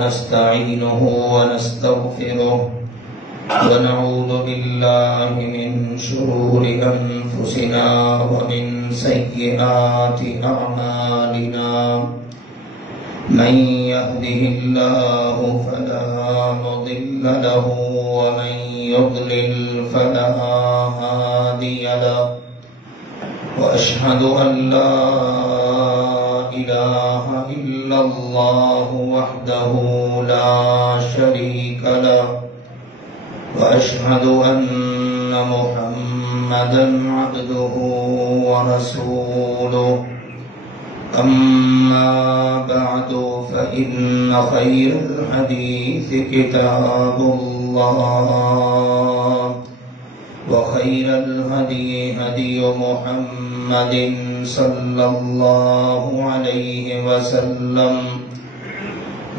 ونستعينه ونستغفره ونعوذ بالله من شرور أنفسنا ومن سيئات أعمالنا من يهده الله فلا مضل له ومن يضلل فلا هادي له وأشهد أن لا إله إلا الله وحده لا شريك له وأشهد أن محمدا عبده ورسوله أما بعد فإن خير الحديث كتاب الله وخير الهدي هدي محمد صلى الله عليه وسلم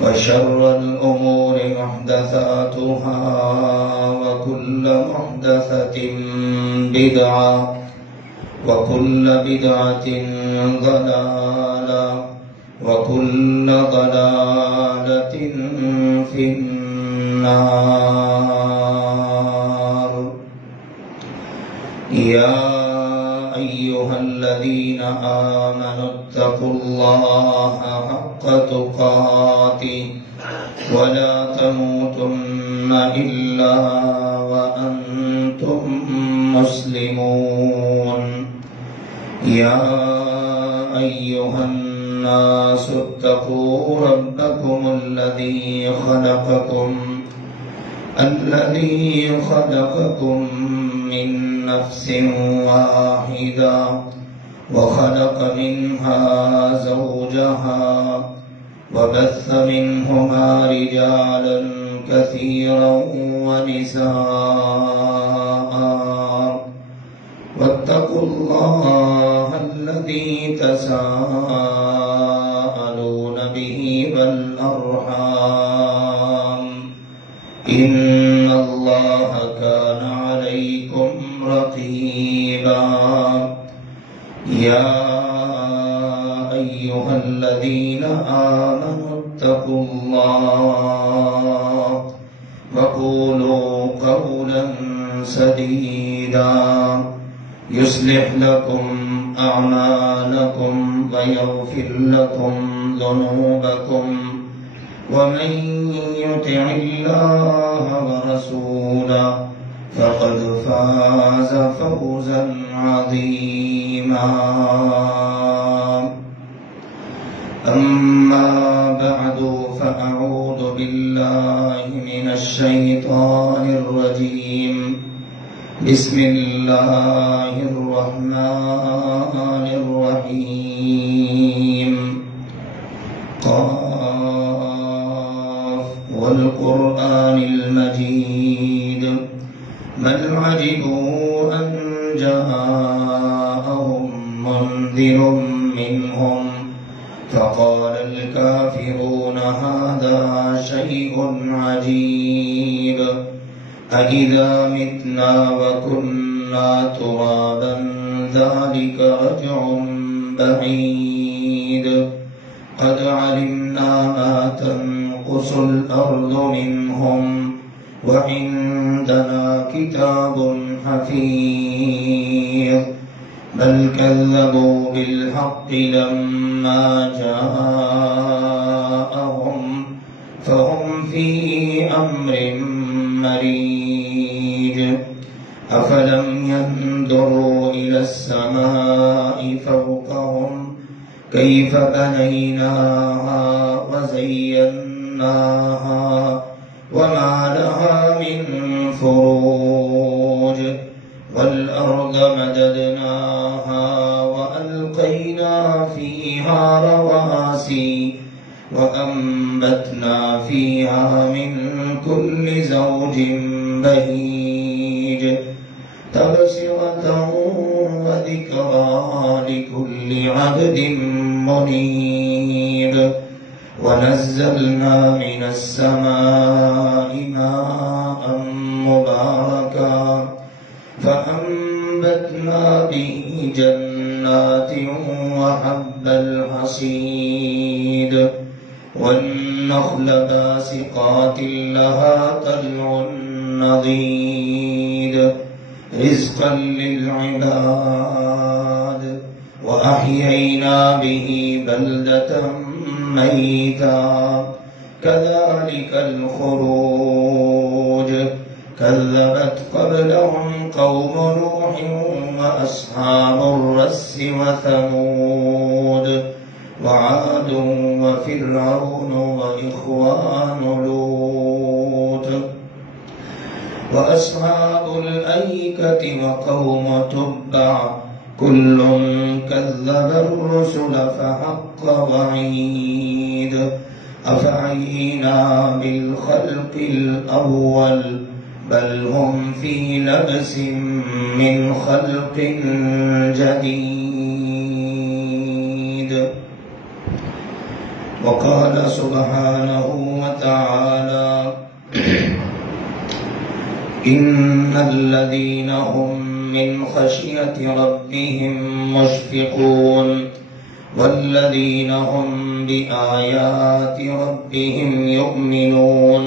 وشر الأمور محدثاتها وكل محدثة بدعة وكل بدعة ضلالة وكل ضلالة في النار. يا أيها الذين آمنوا اتقوا الله حق تقاته ولا تموتن إلا وأنتم مسلمون. يا أيها الناس اتقوا ربكم الذي خلقكم من نفس واحدة وخلق منها زوجها وبث منهما رجالا كثيرا ونساء واتقوا الله الذي تساءلون به والأرحام إن الله كان عليكم رقيبا. يا أيها الذين آمنوا اتقوا الله وقولوا قولا سديدا يصلح لكم أعمالكم ويغفر لكم ذنوبكم ومن يطع الله ورسوله فقد فاز فوزا عظيما. أما بعد فأعوذ بالله من الشيطان الرجيم. بسم الله الرحمن الرحيم. قاف والقرآن المجيد بل عجبوا أن جاءهم منذر منهم فقال الكافرون هذا شيء عجيب أإذا متنا وكنا ترابا ذلك رجع بعيد قد علمنا ما تنقص الأرض منهم وعندنا كتاب حفيظ بل كذبوا بالحق لما جاءهم فهم في أمر مريج أفلم ينظروا إلى السماء فوقهم كيف بنيناها وزيناها وما لها من فروج والأرض مددناها وألقينا فيها رواسي وأنبتنا فيها من كل زوج بهيج تبصرة وذكرى لكل عبد منيب ونزلنا من السماء ماء مباركا فأنبتنا به جنات وحب الحصيد والنخل والنخل باسقات لها طلع نضيد رزقا للعباد وأحيينا به بلدة ميتا كذلك الخروج كذبت قبلهم قوم نوح وأصحاب الرس وثمود وعاد وفرعون وإخوان لوط وأصحاب الأيكة وقوم تبع كل كذب الرسل فحق وعيد أفعينا بالخلق الأول بل هم في لبس من خلق جديد وقال سبحانه وتعالى إن الذين هم من خشية ربهم مشفقون والذين هم بآيات ربهم يؤمنون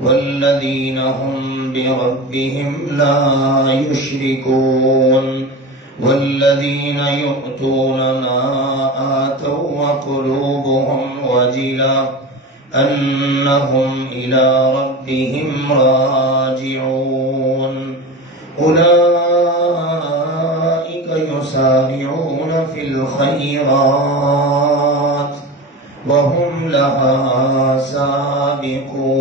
والذين هم بربهم لا يشركون والذين يؤتون ما آتوا وقلوبهم وجلة أنهم إلى ربهم راجعون أولئك يسارعون في الخيرات وهم لها سابقون.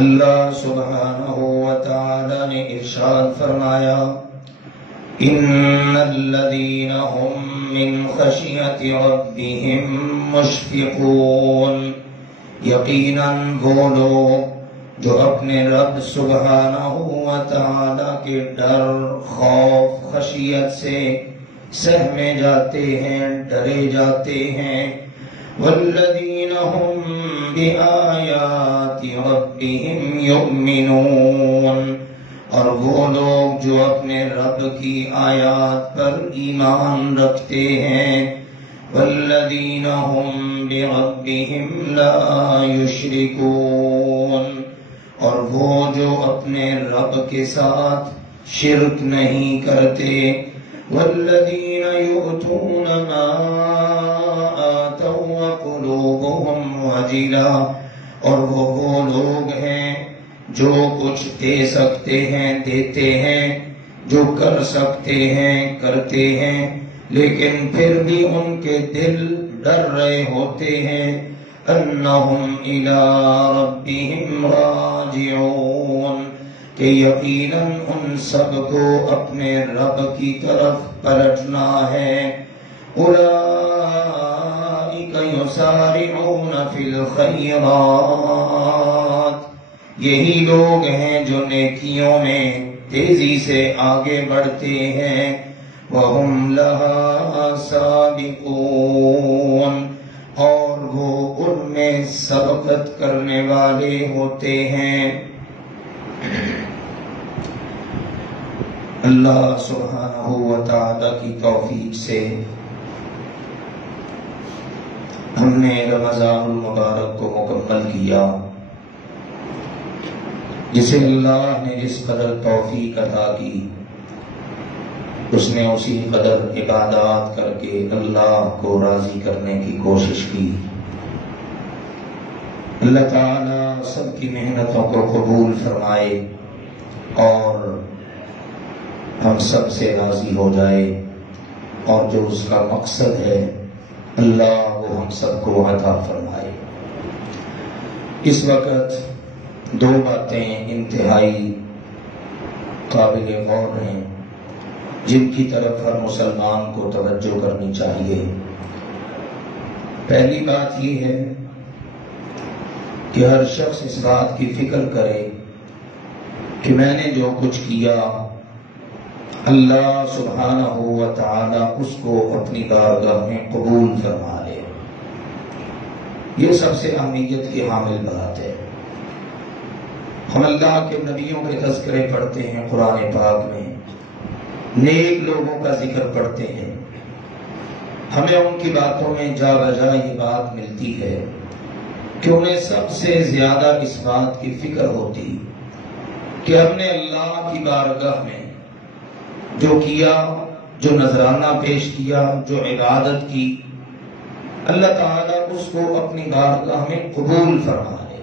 اللہ سبحانہ وتعالی نے ارشاد فرمایا ان الذین هم من خشیت ربهم مشفقون، یقیناً وہ لوگ جو اپنے رب سبحانہ وتعالی کے ڈر، خوف، خشیت سے سہمے جاتے ہیں، ڈرے جاتے ہیں. والذین هم بآیات ربهم یؤمنون، اور وہ لوگ جو اپنے رب کی آیات پر ایمان رکھتے ہیں. والذین هم بربهم لا یشرکون، اور وہ جو اپنے رب کے ساتھ شرک نہیں کرتے. والذین یؤتون ما آتوا وقلوبهم وجلة، اور وہ لوگ ہیں جو کچھ دے سکتے ہیں دیتے ہیں، جو کر سکتے ہیں کرتے ہیں، لیکن پھر بھی ان کے دل ڈر رہے ہوتے ہیں. انہم الی ربہم راجعون، کہ یقیناً ان سب کو اپنے رب کی طرف پلٹنا ہے. اولئک یسارعون فی الخیرات، یہی لوگ ہیں جو نیکیوں میں تیزی سے آگے بڑھتے ہیں. وَهُمْ لَهَا سَابِقُونَ، اور وہ ان میں سبقت کرنے والے ہوتے ہیں. اللہ سبحانہ وتعالی کی توفیق سے ہم نے رمضان المبارک کو مکمل کیا. جسے اللہ نے جس قدر توفیق عطا کی، اس نے اسی قدر عبادات کر کے اللہ کو راضی کرنے کی کوشش کی. اللہ تعالیٰ سب کی محنتوں کو قبول فرمائے اور ہم سب سے راضی ہو جائے، اور جو اس کا مقصد ہے اللہ وہ ہم سب کو عطا فرمائے. اس وقت دو باتیں انتہائی قابل غور ہیں جن کی طرف ہر مسلمان کو توجہ کرنی چاہیے. پہلی بات یہ ہے کہ ہر شخص اس بات کی فکر کرے کہ میں نے جو کچھ کیا اللہ سبحانہ و تعالی اس کو اپنی بارگاہ میں قبول فرما لے. یہ سب سے اہمیت کی حامل بات ہے. ہم اللہ کے نبیوں کے تذکرے پڑھتے ہیں قرآن پاک میں، نیک لوگوں کا ذکر پڑھتے ہیں، ہمیں ان کی باتوں میں جا بجا یہ بات ملتی ہے کہ انہیں سب سے زیادہ اس بات کی فکر ہوتی کہ ہم نے اللہ کی بارگاہ میں جو کیا، جو نذرانہ پیش کیا، جو عبادت کی، اللہ تعالیٰ اس کو اپنی بارگاہ میں قبول فرما لے۔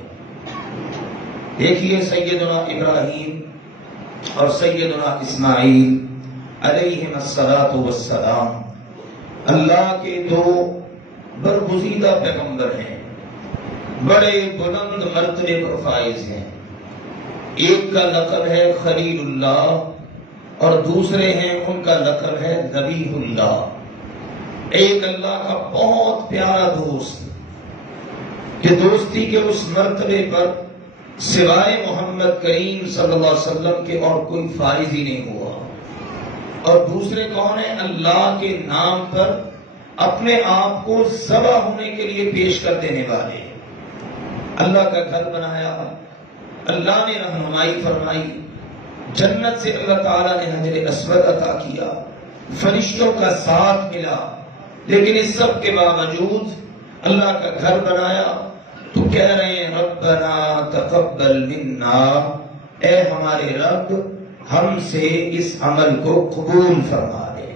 دیکھیے سیدنا ابراہیم اور سیدنا اسماعیل علیہم الصلاۃ والسلام اللہ کے دو برگزیدہ پیغمبر ہیں، بڑے بلند مرتبے پر فائز ہیں۔ ایک کا لقب ہے خلیل اللہ اور دوسرے ہیں ان کا لقب ہے نبی اللہ۔ ایک اللہ کا بہت پیارا دوست کہ دوستی کے اس مرتبے پر سوائے محمد کریم صلی اللہ علیہ وسلم کے اور کوئی فائز ہی نہیں ہوا، اور دوسرے کون ہیں؟ اللہ کے نام پر اپنے آپ کو ذبح ہونے کے لیے پیش کر دینے والے۔ اللہ کا گھر بنایا، اللہ نے رہنمائی فرمائی، جنت سے اللہ تعالیٰ نے حجر اسود عطا کیا، فرشتوں کا ساتھ ملا، لیکن اس سب کے باوجود اللہ کا گھر بنایا تو کہہ رہے ہیں ربنا تقبل منا، اے ہمارے رب ہم سے اس عمل کو قبول فرما لے۔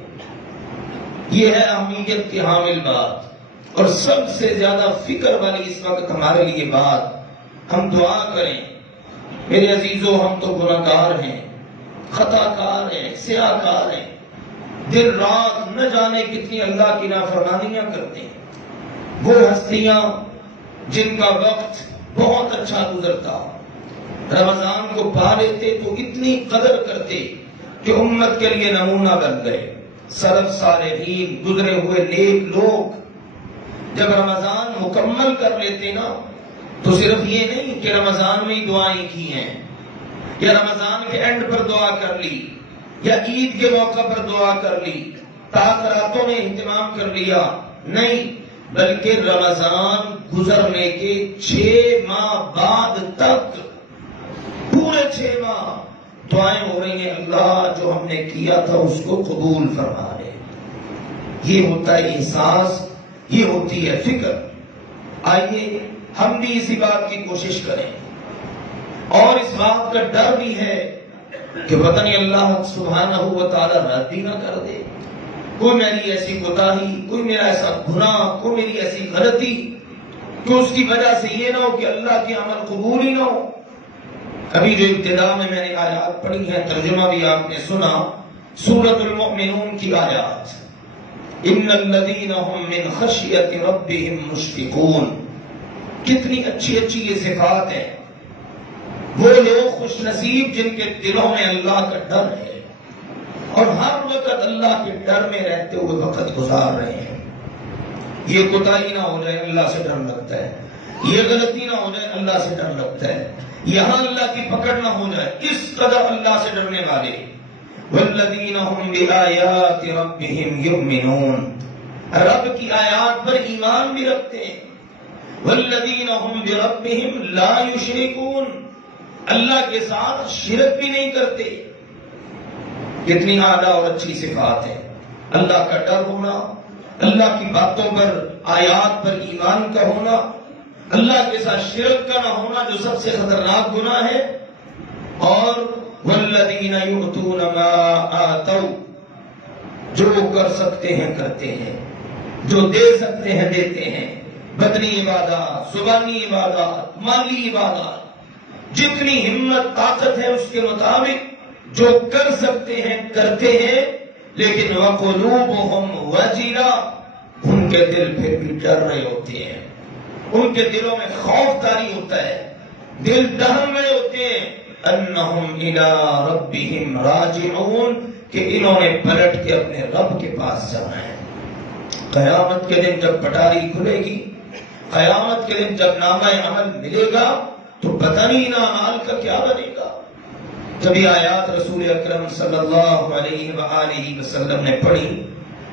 یہ ہے اہمیت کی حامل بات، اور سب سے زیادہ فکر والی اس وقت ہمارے لیے بات، ہم دعا کریں میرے عزیزوں، ہم تو گناہ گار ہیں، خطا کار ہیں، سیاہ کار ہیں، دن رات نہ جانے کتنی اللہ کی نافرمانیاں کرتے ہیں۔ وہ ہستیاں جن کا وقت بہت اچھا گزرتا، رمضان کو پا لیتے تو اتنی قدر کرتے کہ امت کے لیے نمونہ بن گئے۔ سلف صالحین، گزرے ہوئے نیک لوگ جب رمضان مکمل کر لیتے نا تو صرف یہ نہیں کہ رمضان میں ہی دعائیں کی ہیں یا رمضان کے اینڈ پر دعا کر لی یا عید کے موقع پر دعا کر لی، تاخیراتوں میں اہتمام کر لیا، نہیں، بلکہ رمضان گزرنے کے 6 ماہ بعد تک پورے 6 ماہ دعائیں ہو رہی ہیں اللہ جو ہم نے کیا تھا اس کو قبول فرما لے۔ یہ ہوتا ہے احساس، یہ ہوتی ہے فکر۔ آئیے ہم بھی اسی بات کی کوشش کریں، اور اس بات کا ڈر بھی ہے کہ پتہ نہیں اللہ سبحانہ و تعالی رد بھی نہ کر دے، کوئی میری ایسی کوتاہی، کوئی میرا ایسا گناہ، کوئی میری ایسی غلطی کہ اس کی وجہ سے یہ نہ ہو کہ اللہ کے عمل قبول ہی نہ ہو۔ ابھی جو ابتدا میں نے آیات پڑھی ہے، ترجمہ بھی آپ نے سنا، سورۃ المؤمنون کی آیات، ان الذین هم من خشیۃ ربهم مشفقون، کتنی اچھی اچھی یہ صفات ہیں۔ وہ لوگ خوش نصیب جن کے دلوں میں اللہ کا ڈر ہے اور ہر وقت اللہ کے ڈر میں رہتے ہوئے وقت گزار رہے ہیں۔ یہ کوتاہی نہ ہو جائے، اللہ سے ڈر لگتا ہے، یہ غلطی نہ ہو جائے، اللہ سے ڈر لگتا ہے، یہاں اللہ کی پکڑ نہ ہو جائے، اس قدر اللہ سے ڈرنے والے۔ والذین هم بآیات ربهم یؤمنون، رب کی آیات پر ایمان بھی رکھتے ہیں۔ والذین هم بربهم لا یشرکون، اللہ کے ساتھ شرک بھی نہیں کرتے۔ کتنی اعلیٰ اور اچھی صفات ہے، اللہ کا ڈر ہونا، اللہ کی باتوں پر، آیات پر ایمان کا ہونا، اللہ کے ساتھ شرک کا نہ ہونا جو سب سے خطرناک گناہ ہے، اور والذین یؤتون ما آتوا، جو کر سکتے ہیں کرتے ہیں، جو دے سکتے ہیں دیتے ہیں، بدنی عبادات، زبانی عبادات، مالی عبادات، جتنی ہمت طاقت ہے اس کے مطابق جو کر سکتے ہیں کرتے ہیں، لیکن وقلوبہم وجلہ، ان کے دل پھر بھی ڈر رہے ہوتے ہیں، ان کے دلوں میں خوف طاری ہوتا ہے، دل دہن رہے ہوتے ہیں، انہم الی ربہم راجعون، کہ انہوں نے پلٹ کے اپنے رب کے پاس جانا ہے۔ قیامت کے دن جب پٹاری کھلے گی، قیامت کے دن جب نامہ عمل ملے گا تو پتہ نہیں اعمال کا کیا بنے گا۔ جب یہ آیات رسول اکرم صلی اللہ علیہ وآلہ وسلم نے پڑھی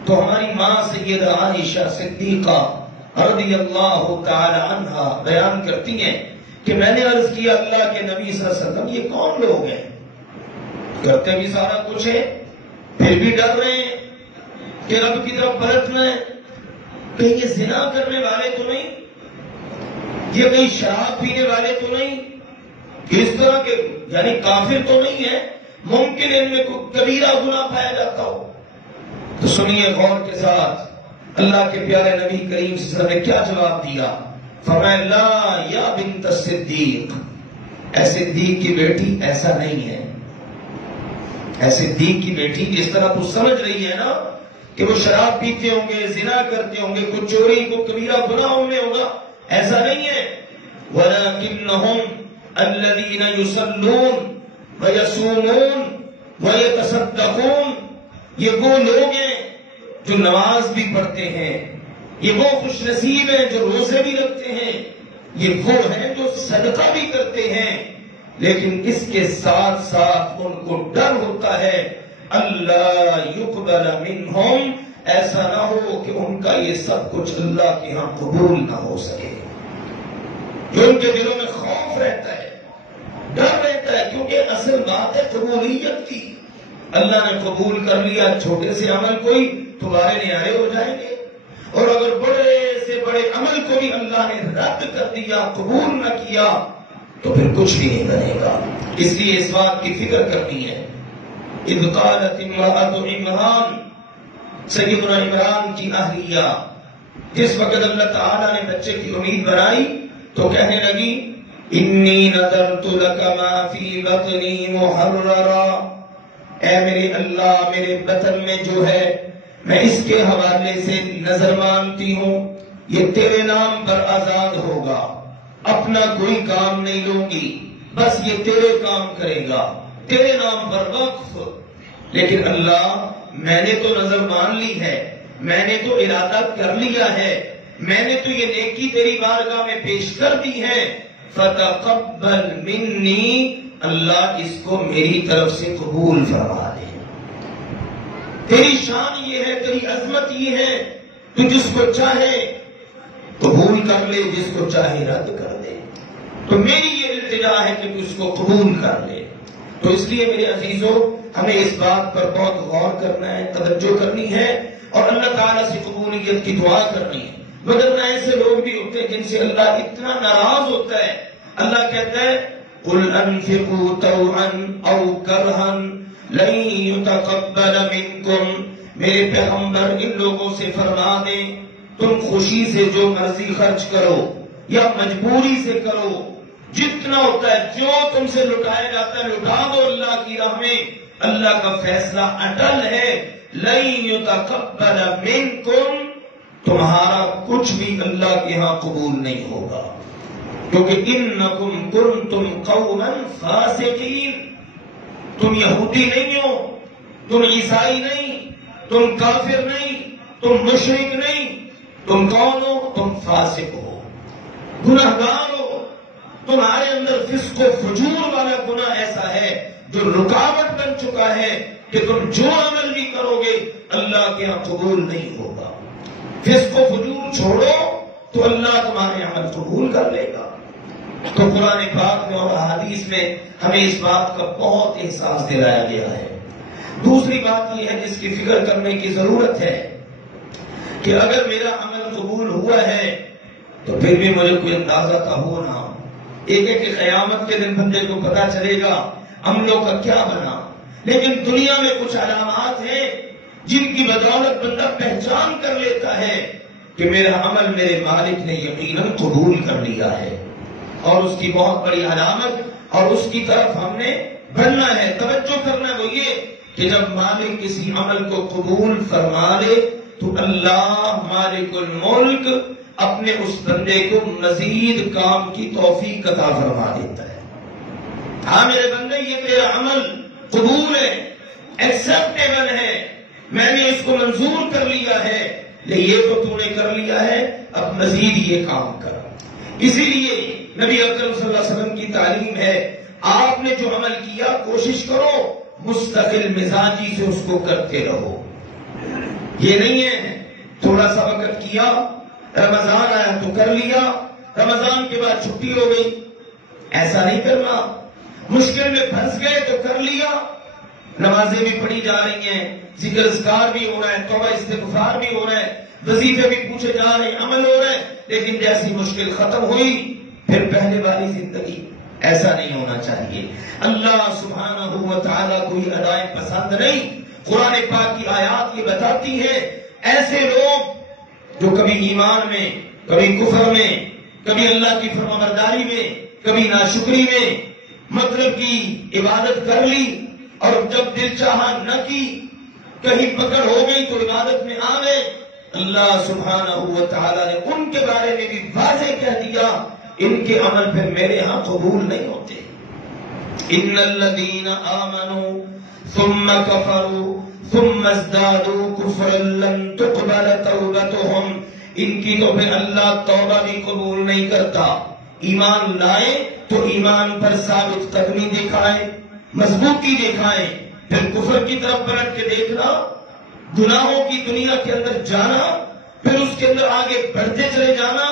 تو ہماری ماں سیدہ عائشہ صدیقہ رضی اللہ تعالی عنہا بیان کرتی ہیں کہ میں نے عرض کیا اللہ کے نبی صلی اللہ علیہ وسلم یہ کون لوگ ہیں؟ کرتے بھی سارا کچھ ہے، پھر بھی ڈر رہے ہیں کہ رب کی طرف پلٹنا ہے، کہیں یہ زنا کرنے والے تو نہیں، یہ کہیں شراب پینے والے تو نہیں، اس طرح کے یعنی کافر تو نہیں ہے، ممکن ان میں کوئی کبیرہ گناہ پایا جاتا ہو؟ تو سنیے غور کے ساتھ اللہ کے پیارے نبی کریم صلی اللہ علیہ وسلم نے کیا جواب دیا؟ فرمایا لا یا بنت الصدیق، اے صدیق کی بیٹی ایسا نہیں ہے. اے صدیق کی بیٹی، اس طرح تو سمجھ رہی ہے نا کہ وہ شراب پیتے ہوں گے، زنا کرتے ہوں گے، کچھ چوری کو کبیرہ گناہ ان میں ہوگا، ایسا نہیں ہے. وَلَكِنَّهُمْ الَّذِينَ يُصَلُّونَ وَيَصُومُونَ وَيَتَصَدَّقُونَ، یہ وہ لوگ ہیں جو نماز بھی پڑھتے ہیں، یہ وہ خوش نصیب ہیں جو روزے بھی رکھتے ہیں، یہ وہ ہیں جو صدقہ بھی کرتے ہیں، لیکن اس کے ساتھ ساتھ ان کو ڈر ہوتا ہے اللہ یقبل منہم، ایسا نہ ہو کہ ان کا یہ سب کچھ اللہ کے ہاں قبول نہ ہو سکے. جو ان کے دلوں میں خوف رہتا ہے، ڈر رہتا ہے، کیونکہ اصل بات ہے قبولیت کی. اللہ نے قبول کر لیا چھوٹے سے عمل کوئی تو بڑے نیارے ہو جائیں گے، اور اگر بڑے سے بڑے عمل کو بھی اللہ نے رد کر دیا، قبول نہ کیا، تو پھر کچھ بھی نہیں بنے گا. اس لیے اس بات کی فکر کرنی ہے. اذ قالت امرأة عمران، سیدنا عمران کی اہلیہ جس وقت اللہ تعالیٰ نے بچے کی امید بنائی تو کہنے لگی انی نذرت لک ما فی بطنی محررا، اے میرے اللہ میرے بطن میں جو ہے میں اس کے حوالے سے نظر مانتی ہوں یہ تیرے نام پر آزاد ہوگا، اپنا کوئی کام نہیں لوں گی، بس یہ تیرے کام کرے گا، تیرے نام پر وقف. لیکن اللہ میں نے تو نظر مان لی ہے، میں نے تو ارادہ کر لیا ہے، میں نے تو یہ نیکی تیری بارگاہ میں پیش کر دی ہے، فتقبل منی، اللہ اس کو میری طرف سے قبول فرما دے. تیری شان یہ ہے، تیری عظمت یہ ہے، تو جس کو چاہے قبول کر لے، جس کو چاہے رد کر دے. تو میری یہ التجا ہے کہ تو اس کو قبول کر لے. تو اس لیے میرے عزیزوں ہمیں اس بات پر بہت غور کرنا ہے، توجہ کرنی ہے اور اللہ تعالیٰ سے قبولیت کی دعا کرنی ہے. مگر ایسے لوگ بھی ہوتے ہیں جن سے اللہ اتنا ناراض ہوتا ہے. اللہ کہتا ہے قُلْ أَنفِقُوا طَوْعًا أَوْ كَرْهًا لَن يُتَقَبَّلَ مِنكُمْ، میرے پیغمبر ان لوگوں سے فرما دیں تم خوشی سے جو مرضی خرچ کرو یا مجبوری سے کرو، جتنا ہوتا ہے جو تم سے لٹایا جاتا ہے لٹا دو اللہ کی راہ میں. اللہ کا فیصلہ اٹل ہے، لن يتقبل منکم، تمہارا کچھ بھی اللہ کے ہاں قبول نہیں ہوگا، کیونکہ انکم کنتم قوما فاسقین، تم یہودی نہیں ہو، تم عیسائی نہیں، تم کافر نہیں، تم مشرک نہیں، تم کون ہو؟ تم فاسق ہو، گناہگار ہو. تمہارے اندر فسق و فجور والا گناہ ایسا ہے جو رکاوٹ بن چکا ہے کہ تم جو عمل بھی کرو گے اللہ کے یہاں قبول نہیں ہوگا. فسق و فجور چھوڑو تو اللہ تمہارے عمل قبول کر لے گا. تو قرآن پاک میں اور احادیث میں ہمیں اس بات کا بہت احساس دلایا گیا ہے. دوسری بات یہ ہے جس کی فکر کرنے کی ضرورت ہے کہ اگر میرا عمل قبول ہوا ہے تو پھر بھی مجھے کوئی اندازہ کا ہو نہ. ایک ایک قیامت کے دن بندے کو پتا چلے گا عملوں کا کیا بنا. لیکن دنیا میں کچھ علامات ہیں جن کی بدولت بندہ پہچان کر لیتا ہے کہ میرا عمل میرے مالک نے یقیناً قبول کر لیا ہے. اور اس کی بہت بڑی علامت اور اس کی طرف ہم نے بڑھنا ہے، توجہ کرنا ہے، وہ یہ کہ جب مالک کسی عمل کو قبول فرما لے تو اللہ مالک الملک اپنے اس بندے کو مزید کام کی توفیق عطا فرما دیتا ہے. ہاں میرے بندے یہ تیرا عمل قبول ہے، ایکسپٹیبل ہے، میں نے اس کو منظور کر لیا ہے، لیکن یہ تو تو نے کر لیا ہے، اب مزید یہ کام کر. اسی لیے نبی اکرم صلی اللہ علیہ وسلم کی تعلیم ہے آپ نے جو عمل کیا کوشش کرو مستقل مزاجی سے اس کو کرتے رہو. یہ نہیں ہے تھوڑا سا وقت کیا، رمضان آیا تو کر لیا، رمضان کے بعد چھٹی ہو گئی، ایسا نہیں کرنا. مشکل میں پھنس گئے تو کر لیا، نمازیں بھی پڑھی جا رہی ہیں، ذکر اذکار بھی ہو رہا ہے، توبہ استغفار بھی ہو رہا ہے، وظیفے بھی پوچھے جا رہے ہیں، عمل ہو رہے ہیں، لیکن جیسی مشکل ختم ہوئی پھر پہلے والی زندگی۔ ایسا نہیں ہونا چاہیے۔ اللہ سبحانہ و تعالیٰ کو یہ ادائیں پسند نہیں۔ قرآن پاک کی آیات یہ بتاتی ہے ایسے لوگ جو کبھی ایمان میں، کبھی کفر میں، کبھی اللہ کی فرمانبرداری میں، کبھی ناشکری میں، مطلب کی عبادت کر لی اور جب دل چاہا نہ کی، کہیں پکڑ ہو گئی تو عبادت میں آ گئے۔ اللہ سبحانہ و تعالیٰ نے ان کے بارے میں بھی واضح کہہ دیا ان کے عمل پھر میرے ہاں قبول نہیں ہوتے۔ ان الذین آمنوا ثم کفروا ثم ازدادوا کفرا لن تقبل توبتهم، ان کی تو پھر اللہ توبہ بھی قبول نہیں کرتا۔ ایمان لائے تو ایمان پر ثابت قدمی دکھائے، مضبوطی دکھائیں، پھر کفر کی طرف پلٹ کے دیکھنا، گناہوں کی دنیا کے اندر جانا، پھر اس کے اندر آگے بڑھتے چلے جانا،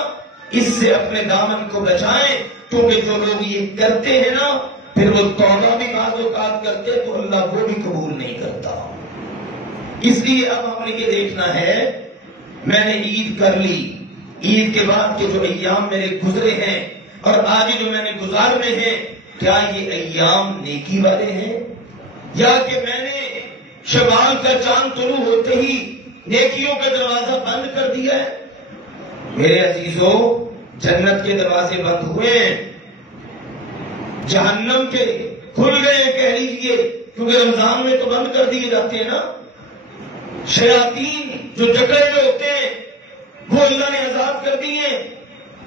اس سے اپنے دامن کو بچائیں، کیونکہ جو لوگ یہ کرتے ہیں نا پھر وہ توبہ بھی بعض اوقات کرتے تو اللہ وہ بھی قبول نہیں کرتا۔ اس لیے اب ہم نے یہ دیکھنا ہے، میں نے عید کر لی، عید کے بعد کے جو ایام میرے گزرے ہیں اور آگے جو میں نے گزارنے ہیں، کیا یہ ایام نیکی والے ہیں یا کہ میں نے شوال کا چاند طلوع ہوتے ہی نیکیوں کا دروازہ بند کر دیا ہے؟ میرے عزیزوں، جنت کے دروازے بند ہوئے ہیں، جہنم کے کھل گئے کہہ لیجیے، کیونکہ رمضان میں تو بند کر دیے جاتے ہیں نا۔ شیاطین جو جکڑے ہوئے ہوتے ہیں وہ اللہ نے آزاد کر دیے،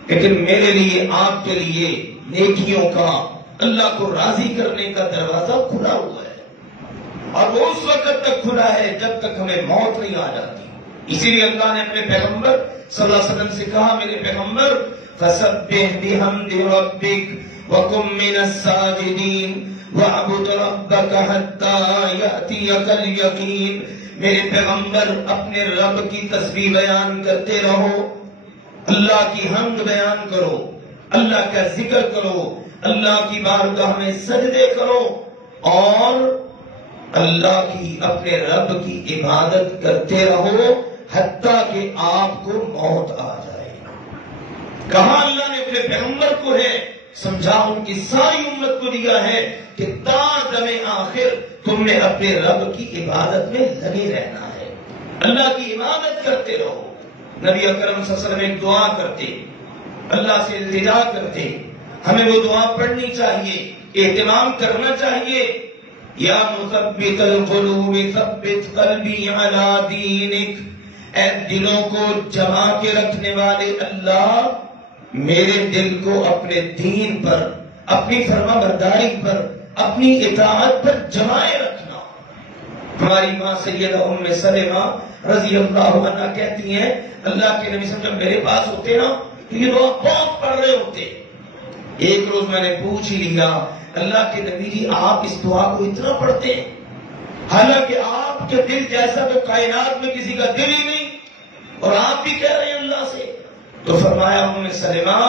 لیکن میرے لیے، آپ کے لیے نیکیوں کا، اللہ کو راضی کرنے کا دروازہ کھلا ہوا ہے، اور وہ اس وقت تک کھلا ہے جب تک ہمیں موت نہیں آ جاتی۔ اسی لیے اللہ نے اپنے پیغمبر صلی اللہ علیہ وسلم سے کہا، میرے پیغمبر فسبح بحمد ربک وکن من الساجدین واعبد ربک حتی یأتیک الیقین، میرے پیغمبر اپنے رب کی تسبیح بیان کرتے رہو، اللہ کی حمد بیان کرو، اللہ کا ذکر کرو، اللہ کی بارگاہ میں سجدے کرو، اور اللہ کی، اپنے رب کی عبادت کرتے رہو حتیٰ کہ آپ کو موت آ جائے۔ کہاں اللہ نے اپنے پیغمبر کو ہے سمجھا، ان کی ساری امت کو دیا ہے کہ تا دم آخر تم نے اپنے رب کی عبادت میں لگے رہنا ہے، اللہ کی عبادت کرتے رہو۔ نبی اکرم صلی اللہ علیہ وسلم ایک دعا کرتے، اللہ سے التجا کرتے، ہمیں وہ دعا پڑھنی چاہیے، اہتمام کرنا چاہیے۔ یا مثبت القلوب ثبت قلبی علی دینک، اے دلوں کو جما کے رکھنے والے اللہ، میرے دل کو اپنے دین پر، اپنی فرما برداری پر، اپنی اطاعت پر جمائے رکھنا۔ ہماری ماں سیدہ ام سلمہ رضی اللہ عنہ کہتی ہیں، اللہ کے نبی صلی اللہ علیہ وسلم جب میرے پاس ہوتے نا تو یہ دعا بہت پڑھ رہے ہوتے۔ ایک روز میں نے پوچھ ہی لیا، اللہ کے نبی جی آپ اس دعا کو اتنا پڑھتے ہیں، حالانکہ آپ کے دل جیسا تو کائنات میں کسی کا دل ہی نہیں، اور آپ بھی کہہ رہے ہیں اللہ سے؟ تو فرمایا ام سلمہ،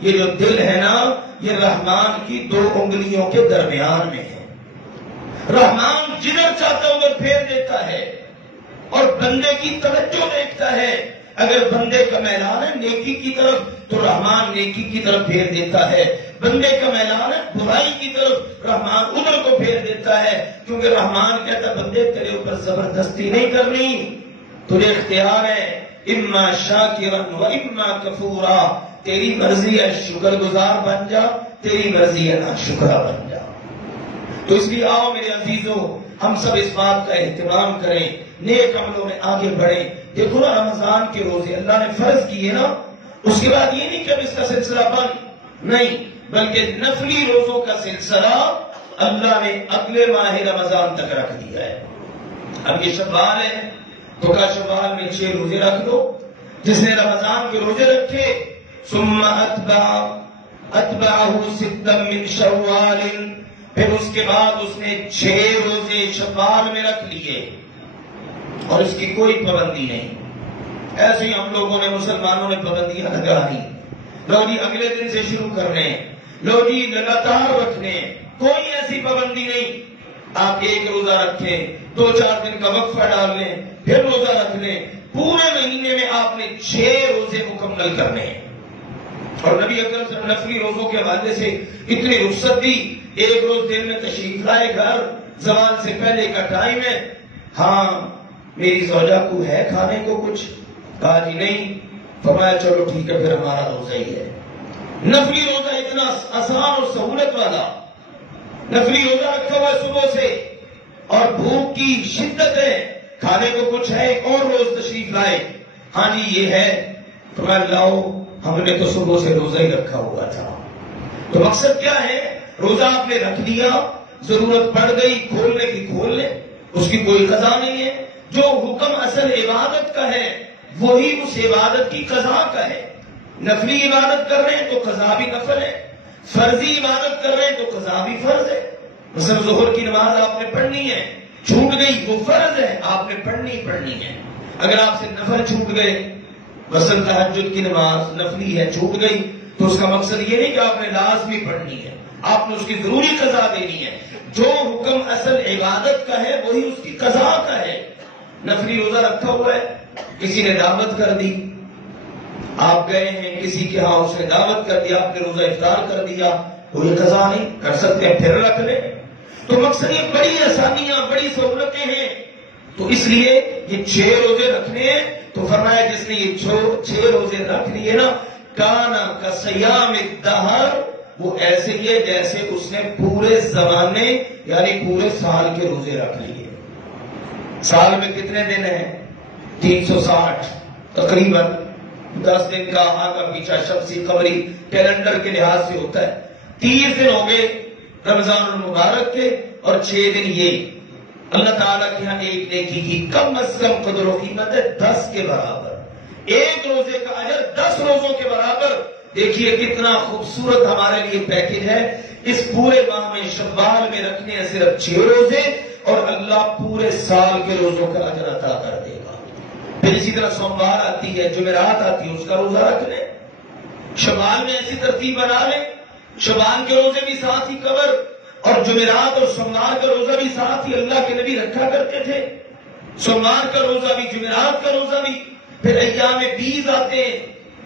یہ جو دل ہے نا یہ رحمان کی 2 انگلیوں کے درمیان میں ہے، رحمان جدھر چاہتا ہے ادھر پھیر دیتا ہے، اور بندے کی توجہ دیکھتا ہے۔ اگر بندے کا میلان ہے نیکی کی طرف تو رحمان نیکی کی طرف پھیر دیتا ہے، بندے کا میلان ہے برائی کی طرف رحمان ادھر کو پھیر دیتا ہے، کیونکہ رحمان کہتا بندے تیرے اوپر زبردستی نہیں کرنی، تجھے اختیار ہے، اما شاکرا و اما کفورا، تیری مرضی ہے شکر گزار بن جا، تیری مرضی ہے ناشکرا بن جا۔ تو اس لیے آؤ میرے عزیزوں، ہم سب اس بات کا اہتمام کریں، نیک عملوں میں آگے بڑھیں۔ دیکھو نا رمضان کے روزے اللہ نے فرض کیے نا، اس کے بعد یہ نہیں کہ اب اس کا سلسلہ بند، نہیں، بلکہ نفلی روزوں کا سلسلہ اللہ نے اگلے ماہ رمضان تک رکھ دیا ہے۔ اب یہ شوال ہے تو کا شوال میں 6 روزے رکھ لو، جس نے رمضان کے روزے رکھے، ثم اتبعہ 6 من شوال، پھر اس کے بعد اس نے 6 روزے شوال میں رکھ لیے، اور اس کی کوئی پابندی نہیں۔ ایسے ہی ہم لوگوں نے، مسلمانوں نے پابندیاں لگا دی، لو جی اگلے دن سے شروع کرنے، لو جی لگاتار رکھنے، کوئی ایسی پابندی نہیں۔ آپ 1 روزہ رکھیں، 2-4 دن کا وقفہ ڈال لیں، پھر روزہ رکھ لیں، پورے مہینے میں آپ نے 6 روزے مکمل کرنے ہیں. اور نبی اکرم صلی اللہ علیہ وسلم نفلی روزوں کے حوالے سے اتنی رخصت دی. ایک روز دن میں تشریف لائے گھر، زوال سے پہلے کا ٹائم ہے. ہاں میری زوجہ کو ہے کھانے کو کچھ؟ کہا جی نہیں. فرمایا چلو ٹھیک ہے پھر ہمارا روزہ ہی ہے. نفلی روزہ اتنا آسان اور سہولت والا. نفلی روزہ رکھا ہوا صبح سے اور بھوک کی شدت ہے، کھانے کو کچھ ہے، ایک اور روز تشریف لائے. ہاں جی یہ ہے. فرمایا لاؤ، ہم نے تو صبح سے روزہ ہی رکھا ہوا تھا. تو مقصد کیا ہے؟ روزہ آپ نے رکھ دیا، ضرورت پڑ گئی کھولنے کی کھول لے، اس کی کوئی قضا نہیں ہے. جو حکم اصل عبادت کا ہے وہی اس عبادت کی قضا کا ہے. نفلی عبادت کر رہے ہیں تو قضا بھی نفل ہے، فرضی عبادت کر رہے ہیں تو قضا بھی فرض ہے. مثلا ظہر کی نماز آپ نے پڑھنی ہے، چھوٹ گئی، وہ فرض ہے، آپ نے پڑھنی ہے. اگر آپ سے نفل چھوٹ گئے، مثلا تہجد کی نماز نفلی ہے چھوٹ گئی، تو اس کا مقصد یہ نہیں کہ آپ نے لازمی پڑھنی ہے، آپ نے اس کی ضروری قضا دینی ہے. جو حکم اصل عبادت کا ہے وہی اس کی قضا کا ہے. نفلی روزہ رکھا ہوا ہے، کسی نے دعوت کر دی، آپ گئے ہیں کسی کے ہاں، اس نے دعوت کر دیا، آپ نے روزہ افطار کر دیا، کوئی قضا نہیں، کر سکتے ہیں پھر رکھ لیں. تو مقصد یہ بڑی آسانیاں، بڑی سہولتیں ہیں. تو اس لیے یہ 6 روزے رکھنے ہیں. تو فرمایا جس نے یہ 6 روزے رکھ لیے نا، کانا کا سیام الدہر، وہ ایسے ہی ہے جیسے اس نے پورے زمانے یعنی پورے سال کے روزے رکھ لیے. سال میں کتنے دن ہیں؟ 360 تقریباً. 10 دن کا آگا پیچھا شمسی قمری کیلنڈر کے لحاظ سے ہوتا ہے. 30 دن ہو گئے رمضان المبارک کے اور 6 دن یہ. اللہ تعالیٰ کے یہاں ایک نیکی کی کم از کم قدر و قیمت ہے 10 کے برابر. ایک روزے کا اجر 10 روزوں کے برابر. دیکھیے کتنا خوبصورت ہمارے لیے پیکج ہے. اس پورے ماہ میں شوال میں رکھنے ہیں صرف 6 روزے اور اللہ پورے سال کے روزوں کا اجر عطا کر دے گا. پھر اسی طرح سوموار آتی ہے، جمعرات آتی ہے، اس کا روزہ رکھ لیں. شوال میں ایسی ترتیب بنا لیں، شوال کے روزے بھی ساتھ ہی کور اور جمعرات اور سوموار کا روزہ بھی ساتھ ہی اللہ کے نبی رکھا کرتے تھے. سوموار کا روزہ بھی، جمعرات کا روزہ بھی. پھر ایام بیز آتے ہیں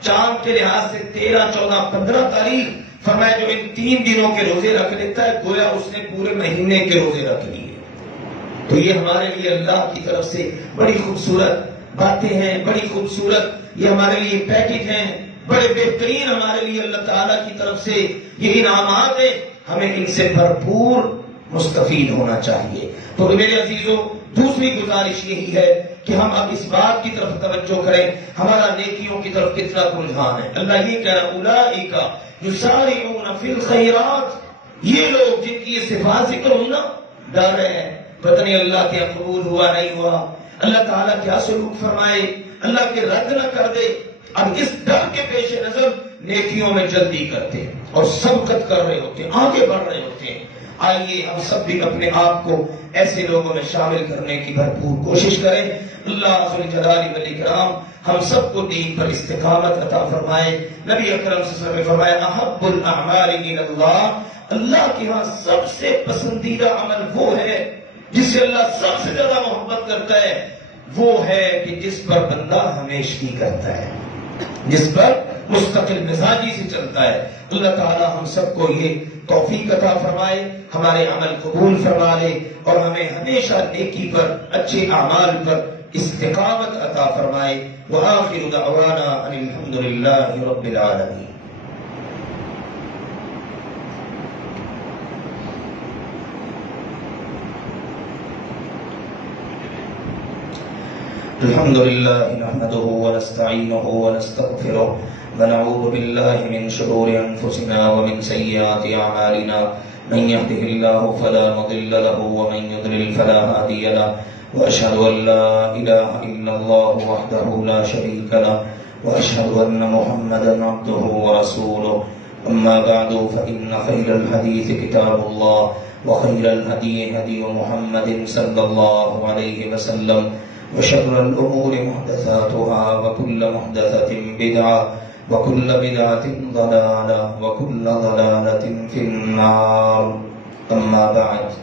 چاند کے لحاظ سے 13، 14، 15 تاریخ. فرمایا جو ان 3 دنوں کے روزے رکھ لیتا ہے گویا اس نے پورے مہینے کے روزے رکھ لیے. تو یہ ہمارے لیے اللہ کی طرف سے بڑی خوبصورت باتیں ہیں، بڑی خوبصورت یہ ہمارے لیے پیکج ہیں، بڑے بہترین ہمارے لیے اللہ تعالیٰ کی طرف سے یہ انعامات ہیں. ہمیں ان سے بھرپور مستفید ہونا چاہیے. تو میرے عزیزوں، دوسری گزارش یہی ہے کہ ہم اب اس بات کی طرف توجہ کریں ہمارا نیکیوں کی طرف کتنا رجحان ہے. اللہ یہ کہہ رہا اولئک یسارعون فی الخیرات، یہ لوگ جن کی یہ صفات ذکر ہوئی نا، ڈر رہے ہیں پتہ نہیں اللہ کے قبول ہوا نہیں ہوا، اللہ تعالیٰ کیا سلوک فرمائے، اللہ کے رد نہ کر دے. اب اس ڈر کے پیش نظر نیکیوں میں جلدی کرتے اور سبقت کر رہے ہوتے ہیں، آگے بڑھ رہے ہوتے ہیں. آئیے ہم سب بھی اپنے آپ کو ایسے لوگوں میں شامل کرنے کی بھرپور کوشش کریں. اللہ ذو جلال والاکرام ہم سب کو دین پر استقامت عطا فرمائے. نبی اکرم صلی اللہ علیہ وسلم نے فرمایا احب الاعمال الی اللہ، اللہ کے ہاں سب سے پسندیدہ عمل وہ ہے جس سے اللہ سب سے زیادہ محبت کرتا ہے، وہ ہے کہ جس پر بندہ ہمیشگی کرتا ہے، جس پر مستقل مزاجی سے چلتا ہے. اللہ تعالیٰ ہم سب کو یہ توفیق عطا فرمائے، ہمارے عمل قبول فرما لے اور ہمیں ہمیشہ نیکی پر، اچھے اعمال پر استقامت عطا فرمائے. وآخر دعوانا ان الحمد للہ رب العالمین. الحمد لله نحمده ونستعينه ونستغفره ونعوذ بالله من شرور أنفسنا ومن سيئات أعمالنا، من يهده الله فلا مضل له ومن يضلل فلا هادي له، وأشهد أن لا إله إلا الله وحده لا شريك له، وأشهد أن محمدا عبده ورسوله. أما بعد فإن خير الحديث كتاب الله، وخير الهدي هدي محمد صلى الله عليه وسلم، وشر الأمور محدثاتها، وكل محدثة بدعة، وكل بدعة ضلالة، وكل ضلالة في النار. أما بعد،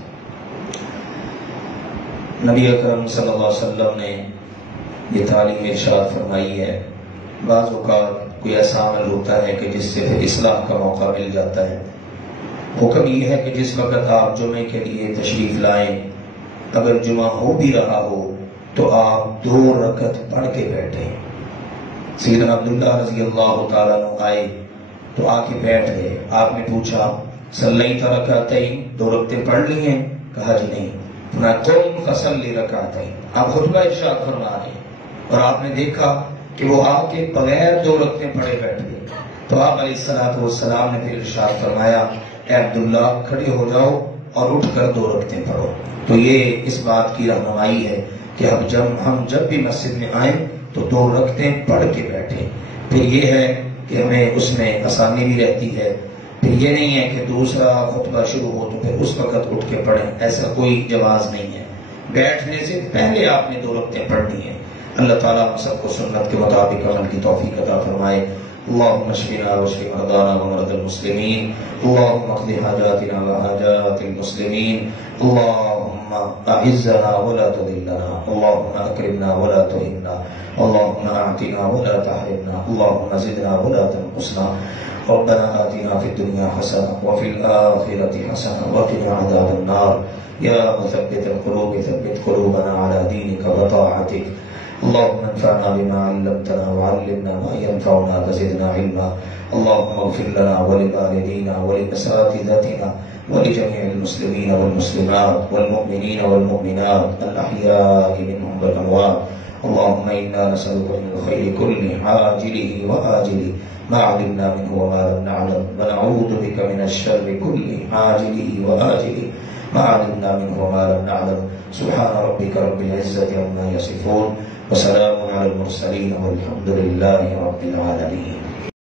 نبی اکرم صلی اللہ علیہ وسلم نے یہ تعلیم ارشاد فرمائی ہے۔ بعض اوقات کوئی ایسا عمل ہوتا ہے کہ جس سے پھر اصلاح کا موقع مل جاتا ہے۔ حکم یہ ہے کہ جس وقت آپ جمعے کے لیے تشریف لائیں، اگر جمعہ ہو بھی رہا ہو تو آپ 2 رکعت پڑھ کے بیٹھیں۔ سیدنا عبداللہ رضی اللہ تعالیٰ عنہ آئے تو آ کے بیٹھ گئے۔ آپ نے پوچھا صلیت رکعتین، 2 رکعتیں پڑھ لی ہیں؟ کہا جی نہیں۔ قم فصلی رکعتین، آپ خطبہ ارشاد فرما رہے ہیں اور آپ نے دیکھا کہ وہ آ کے بغیر 2 رکعتیں پڑھے بیٹھ گئے، تو آپ علیہ الصلوۃ والسلام نے پھر ارشاد فرمایا اے عبداللہ کھڑے ہو جاؤ اور اٹھ کر 2 رکعتیں پڑھو۔ تو یہ اس بات کی رہنمائی ہے کہ ہم جب بھی مسجد میں آئیں تو 2 رکعتیں پڑھ کے بیٹھیں۔ پھر یہ ہے کہ ہمیں اس میں آسانی بھی رہتی ہے۔ پھر یہ نہیں ہے کہ دوسرا خطبہ شروع ہو تو پھر اس وقت اٹھ کے پڑھیں، ایسا کوئی جواز نہیں ہے۔ بیٹھنے سے پہلے آپ نے 2 رکعتیں پڑھنی ہیں۔ اللہ تعالیٰ ہم سب کو سنت کے مطابق عمل کی توفیق عطا فرمائے۔ اللهم اشفنا واشف مرضانا ومرضى المسلمين، اللهم اقض حاجاتنا وحاجات المسلمين، اللهم اعزنا ولا تذلنا، اللهم اكرمنا ولا تهنا، اللهم اعطنا ولا تحرمنا، اللهم زدنا ولا تنقصنا، ربنا آتنا في الدنيا حسنة وفي الآخرة حسنة وقنا عذاب النار، يا مثبت القلوب ثبت قلوبنا على دينك وطاعتك، اللهم انفعنا بما علمتنا وعلمنا ما ينفعنا وزدنا علما، اللهم اغفر لنا ولوالدينا ولأساتذتنا ولجميع المسلمين والمسلمات والمؤمنين والمؤمنات الأحياء منهم والأموات، اللهم إنا نسألك من الخير كله عاجله وآجله ما علمنا منه وما لم نعلم، ونعوذ بك من الشر كله عاجله وآجله ما علمنا منه وما لم نعلم، سبحان ربك رب العزة عما يصفون وسلام على المرسلين والحمد لله رب العالمين۔